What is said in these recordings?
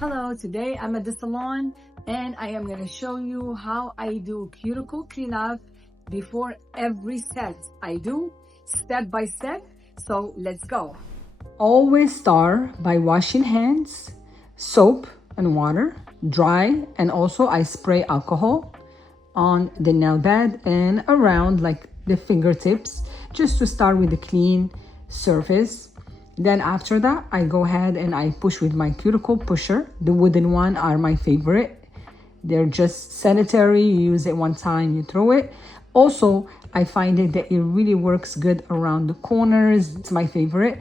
Hello, today I'm at the salon and I am going to show you how I do cuticle cleanup before every set. I do step by step, so let's go. Always start by washing hands, soap and water, dry, and also I spray alcohol on the nail bed and around like the fingertips just to start with a clean surface. Then after that, I go ahead and I push with my cuticle pusher. The wooden one are my favorite. They're just sanitary. You use it one time, you throw it. Also, I find it that it really works good around the corners. It's my favorite.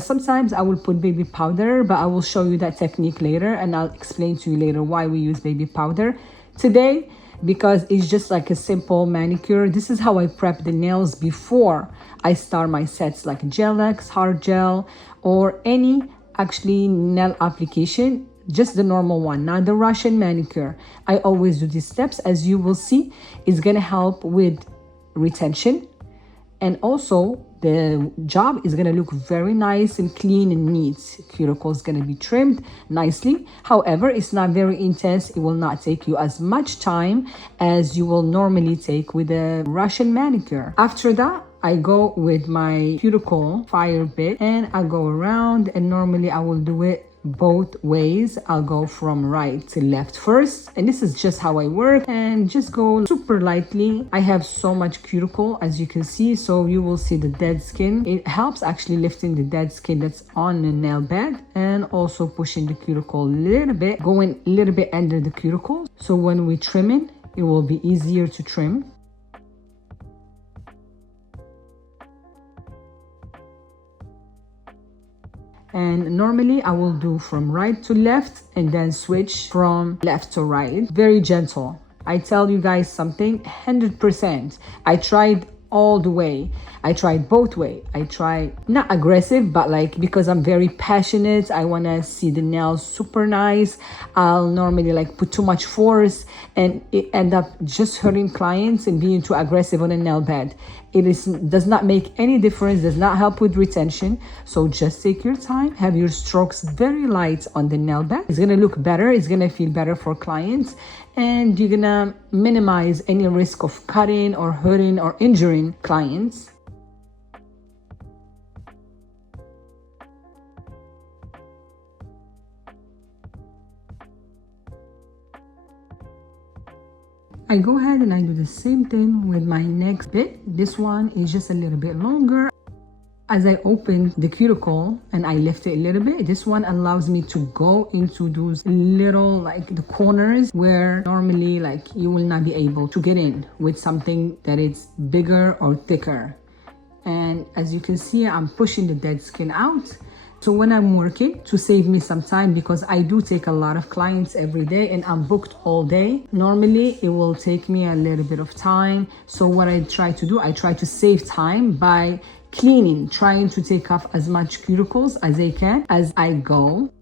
Sometimes I will put baby powder, but I will show you that technique later and I'll explain to you later why we use baby powder. Today, because it's just like a simple manicure, this is how I prep the nails before I start my sets, like gel-X, hard gel, or any actually nail application, just the normal one, not the Russian manicure. I always do these steps. As you will see, it's gonna help with retention, and also the job is gonna look very nice and clean and neat. Cuticle is gonna be trimmed nicely. However, it's not very intense. It will not take you as much time as you will normally take with a Russian manicure. After that, I go with my cuticle fire bit and I go around, and normally I will do it both ways. I'll go from right to left first, and this is just how I work, and just go super lightly. I have so much cuticle, as you can see, so you will see the dead skin. It helps actually lifting the dead skin that's on the nail bed, and also pushing the cuticle a little bit, going a little bit under the cuticle, so when we trim it will be easier to trim. And normally I will do from right to left and then switch from left to right. Very gentle. I tell you guys something, 100%. I tried all the way. I tried both way. I try not aggressive, but like, because I'm very passionate, I want to see the nails super nice. I'll normally like put too much force and it end up just hurting clients and being too aggressive on a nail bed. Does not make any difference, does not help with retention. So just take your time, have your strokes very light on the nail bed. It's gonna look better, it's gonna feel better for clients, and you're gonna minimize any risk of cutting or hurting or injuring clients. I go ahead and I do the same thing with my next bit. This one is just a little bit longer. As I open the cuticle and I lift it a little bit, this one allows me to go into those little, like the corners where normally like you will not be able to get in with something that is bigger or thicker. And as you can see, I'm pushing the dead skin out. So when I'm working, to save me some time, because I do take a lot of clients every day and I'm booked all day, normally it will take me a little bit of time. So what I try to do, I try to save time by cleaning, trying to take off as much cuticles as I can as I go.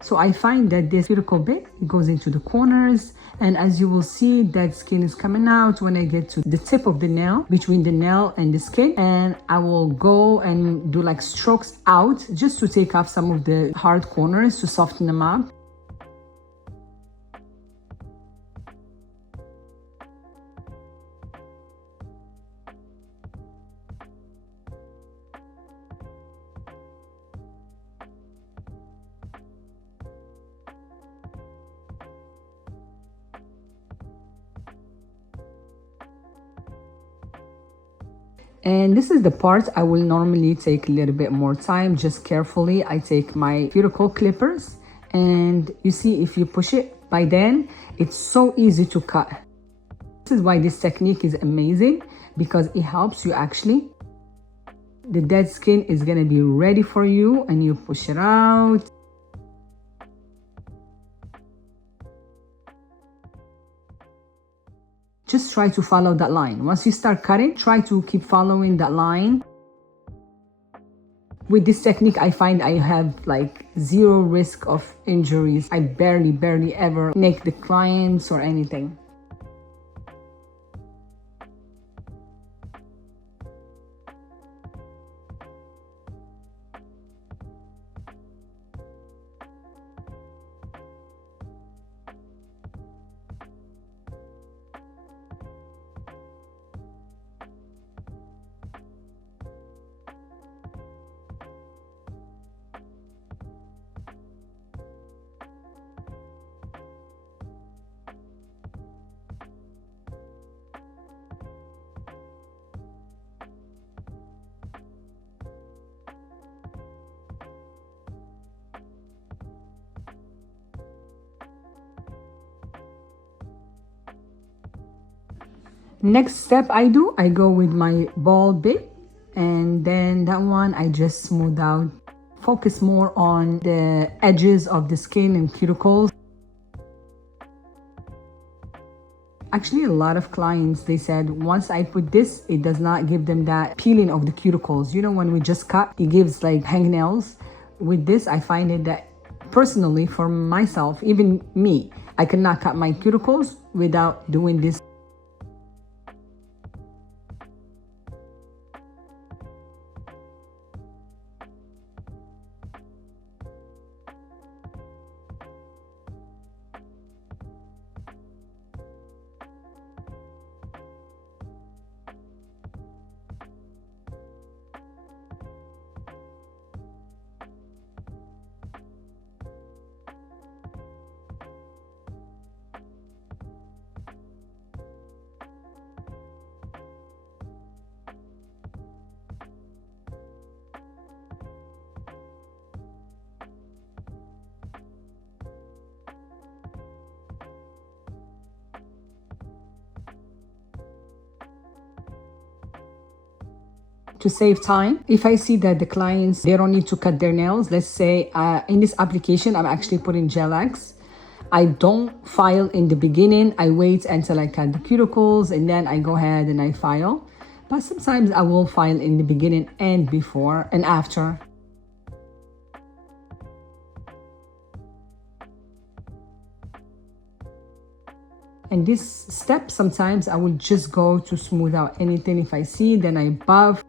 So I find that this cuticle bit goes into the corners, and as you will see, that skin is coming out when I get to the tip of the nail, between the nail and the skin, and I will go and do like strokes out just to take off some of the hard corners to soften them up. And this is the part I will normally take a little bit more time. Just carefully, I take my cuticle clippers, and you see, if you push it, by then it's so easy to cut. This is why this technique is amazing, because it helps you actually. The dead skin is gonna be ready for you, and you push it out. Just try to follow that line. Once you start cutting, try to keep following that line. With this technique, I find I have like zero risk of injuries. I barely ever nick the clients or anything. Next step I go with my ball bit, and then that one I just smooth out, focus more on the edges of the skin and cuticles. Actually, a lot of clients, they said once I put this, it does not give them that peeling of the cuticles. You know, when we just cut, it gives like hangnails. With this, I find it that personally for myself, even me, I cannot cut my cuticles without doing this. To save time, if I see that the clients, they don't need to cut their nails, let's say in this application I'm actually putting gel X, I don't file in the beginning. I wait until I cut the cuticles and then I go ahead and I file. But sometimes I will file in the beginning and before and after. And this step, sometimes I will just go to smooth out anything if I see, then I buff.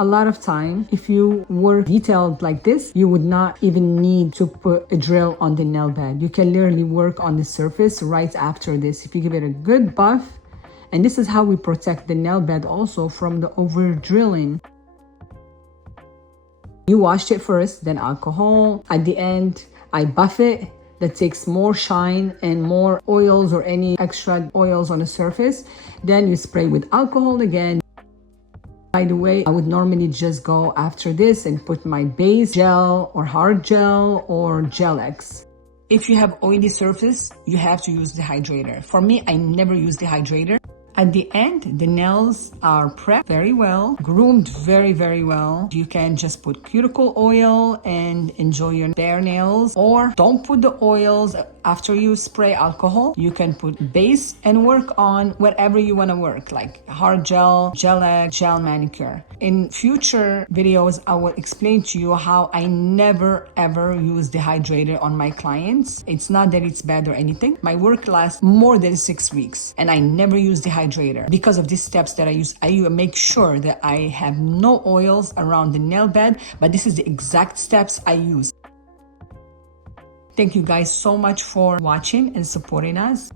A lot of time, if you were detailed like this, you would not even need to put a drill on the nail bed. You can literally work on the surface right after this. If you give it a good buff, and this is how we protect the nail bed also from the over drilling. You washed it first, then alcohol. At the end, I buff it. That takes more shine and more oils or any extra oils on the surface. Then you spray with alcohol again. By the way, I would normally just go after this and put my base gel or hard gel or gel X. If you have oily surface, you have to use the hydrator. For me, I never use the hydrator. At the end, the nails are prepped very well, groomed very well. You can just put cuticle oil and enjoy your bare nails, or don't put the oils after you spray alcohol. You can put base and work on whatever you want to work, like hard gel, gel egg, gel manicure. In future videos, I will explain to you how I never ever use the hydrator on my clients. It's not that it's bad or anything. My work lasts more than 6 weeks and I never use the hydrator. Because of these steps that I use, I make sure that I have no oils around the nail bed, but this is the exact steps I use. Thank you guys so much for watching and supporting us.